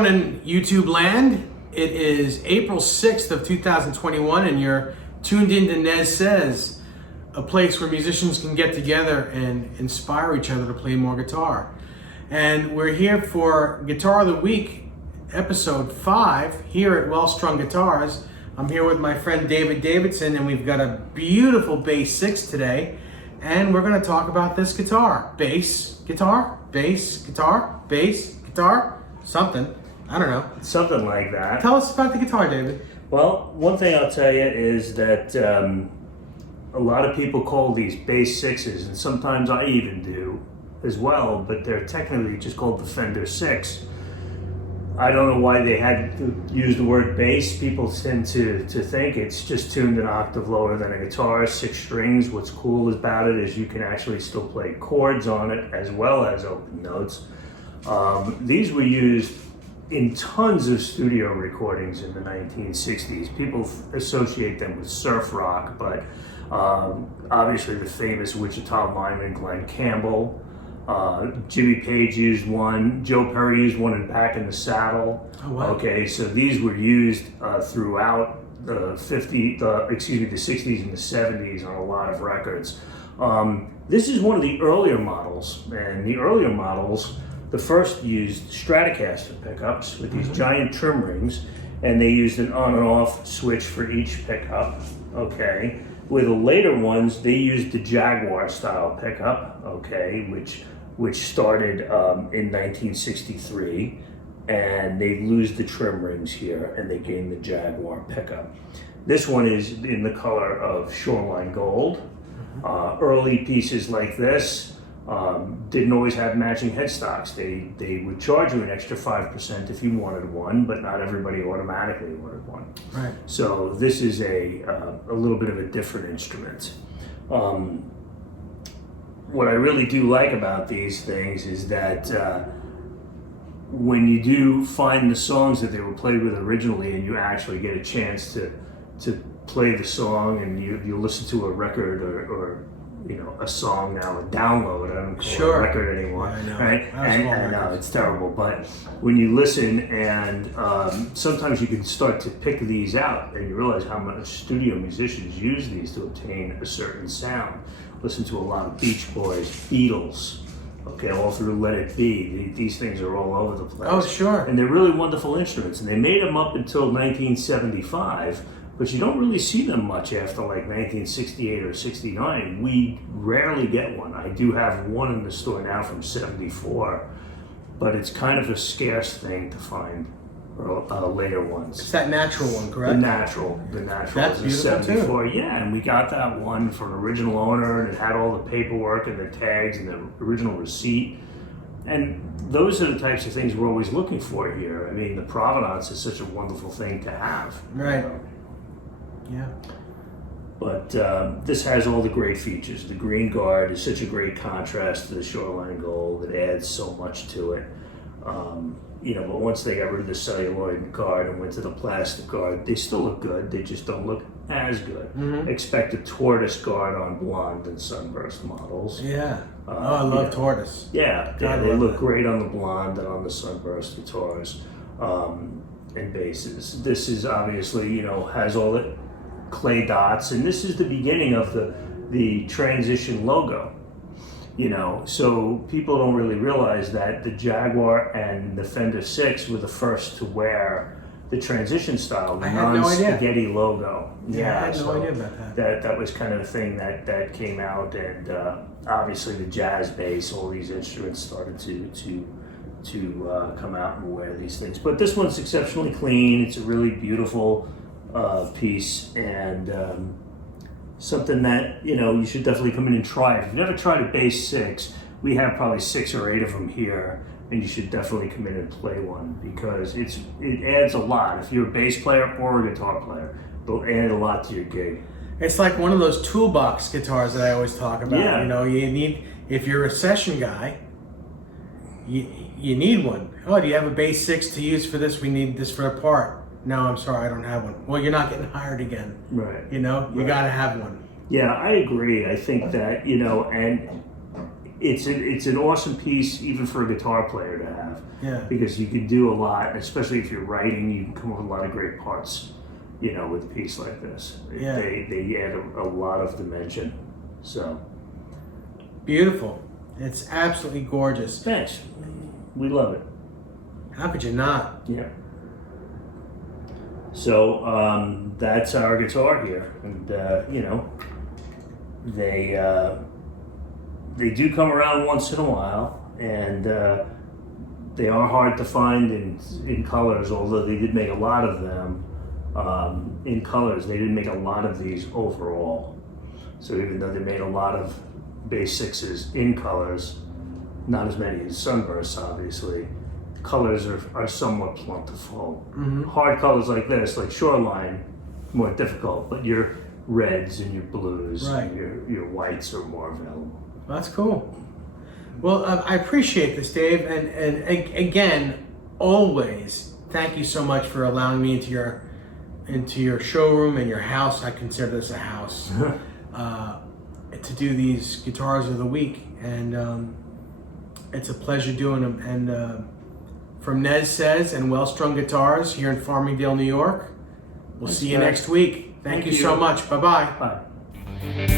everyone in YouTube land. It is April 6th of 2021 and you're tuned in to Nez Says, a place where musicians can get together and inspire each other to play more guitar. And we're here for Guitar of the Week, episode 5, here at Well Strung Guitars. I'm here with my friend Davidson, and we've got a beautiful bass 6 today. And we're gonna talk about this guitar. Bass, guitar, something. I don't know. Something like that. Tell us about the guitar, David. Well, one thing I'll tell you is that a lot of people call these bass 6s, and sometimes I even do as well, but they're technically just called the Fender 6. I don't know why they had to use the word bass. People tend to think it's just tuned an octave lower than a guitar, 6 strings. What's cool about it is you can actually still play chords on it as well as open notes. These were used in tons of studio recordings in the 1960s. People associate them with surf rock, but obviously the famous Wichita lineman Glenn Campbell, Jimmy Page used one, Joe Perry used one in Back in the Saddle. Oh, wow. Okay, so these were used throughout the 60s and the 70s on a lot of records. This is one of the earlier models, and the earlier models, the first used Stratocaster pickups with these giant trim rings, and they used an on and off switch for each pickup. Okay, with the later ones, they used the Jaguar style pickup. Okay, which started in 1963, and they lose the trim rings here, and they gain the Jaguar pickup. This one is in the color of Shoreline Gold. Early pieces like this didn't always have matching headstocks. They would charge you an extra 5% if you wanted one, but not everybody automatically wanted one. Right. So this is a little bit of a different instrument. What I really do like about these things is that when you do find the songs that they were played with originally, and you actually get a chance to play the song, and you listen to a record or you know, a song now, a download, I don't call it a record anymore, I know. right? I know, it's terrible, but when you listen, and sometimes you can start to pick these out, and you realize how much studio musicians use these to obtain a certain sound. Listen to a lot of Beach Boys, Beatles, okay, all through Let It Be. These things are all over the place. Oh, sure. And they're really wonderful instruments, and they made them up until 1975, but you don't really see them much after like 1968 or 69. We rarely get one. I do have one in the store now from 74, but it's kind of a scarce thing to find later ones. It's that natural one, correct? The natural That's is a beautiful 74. too. Yeah, and we got that one from an original owner, and it had all the paperwork and the tags and the original receipt. And those are the types of things we're always looking for here. I mean, the provenance is such a wonderful thing to have. Right. You know? Yeah. But this has all the great features. The green guard is such a great contrast to the Shoreline Gold. It adds so much to it. You know, but once they got rid of the celluloid guard and went to the plastic guard, they still look good. They just don't look as good. Expect a tortoise guard on blonde and sunburst models. Yeah. I love tortoise. Yeah, they look great on the blonde and on the sunburst guitars and basses. This is obviously, you know, has all the clay dots, and this is the beginning of the transition logo. You know, so people don't really realize that the Jaguar and the Fender 6 were the first to wear the transition style, the non-spaghetti logo. Yeah, I had no idea about that. That was kind of the thing that came out, and obviously the jazz bass, all these instruments started to come out and wear these things. But this one's exceptionally clean. It's a really beautiful piece, and something that, you know, you should definitely come in and try. If you've never tried a bass 6, we have probably 6 or 8 of them here, and you should definitely come in and play one, because it adds a lot. If you're a bass player or a guitar player, it'll add a lot to your gig. It's like one of those toolbox guitars that I always talk about. Yeah. You know, you need, if you're a session guy, you need one. Oh, do you have a bass 6 to use for this? We need this for a part. No, I'm sorry, I don't have one. Well, you're not getting hired again. Right. You know, you got to have one. Yeah, I agree. I think that, you know, and it's an awesome piece even for a guitar player to have. Yeah. Because you can do a lot, especially if you're writing. You can come up with a lot of great parts, you know, with a piece like this. Yeah. They add a lot of dimension. So Beautiful. It's absolutely gorgeous. thanks. We love it. How could you not? Yeah. So that's our guitar here, and you know, they do come around once in a while, and they are hard to find in colors. Although they did make a lot of them in colors, they didn't make a lot of these overall. So even though they made a lot of bass sixes in colors, not as many as Sunbursts, obviously. Colors are somewhat plentiful. Hard colors like this, like Shoreline, more difficult, but your reds and your blues, Right. and your whites are more available. That's cool. Well, I appreciate this, Dave, and again, always thank you so much for allowing me into your showroom and your house. I consider this a house to do these guitars of the week, and it's a pleasure doing them. And from Nez Says and Well Strung Guitars here in Farmingdale, New York, we'll see you next week. Thank you so much. Bye-bye. Bye.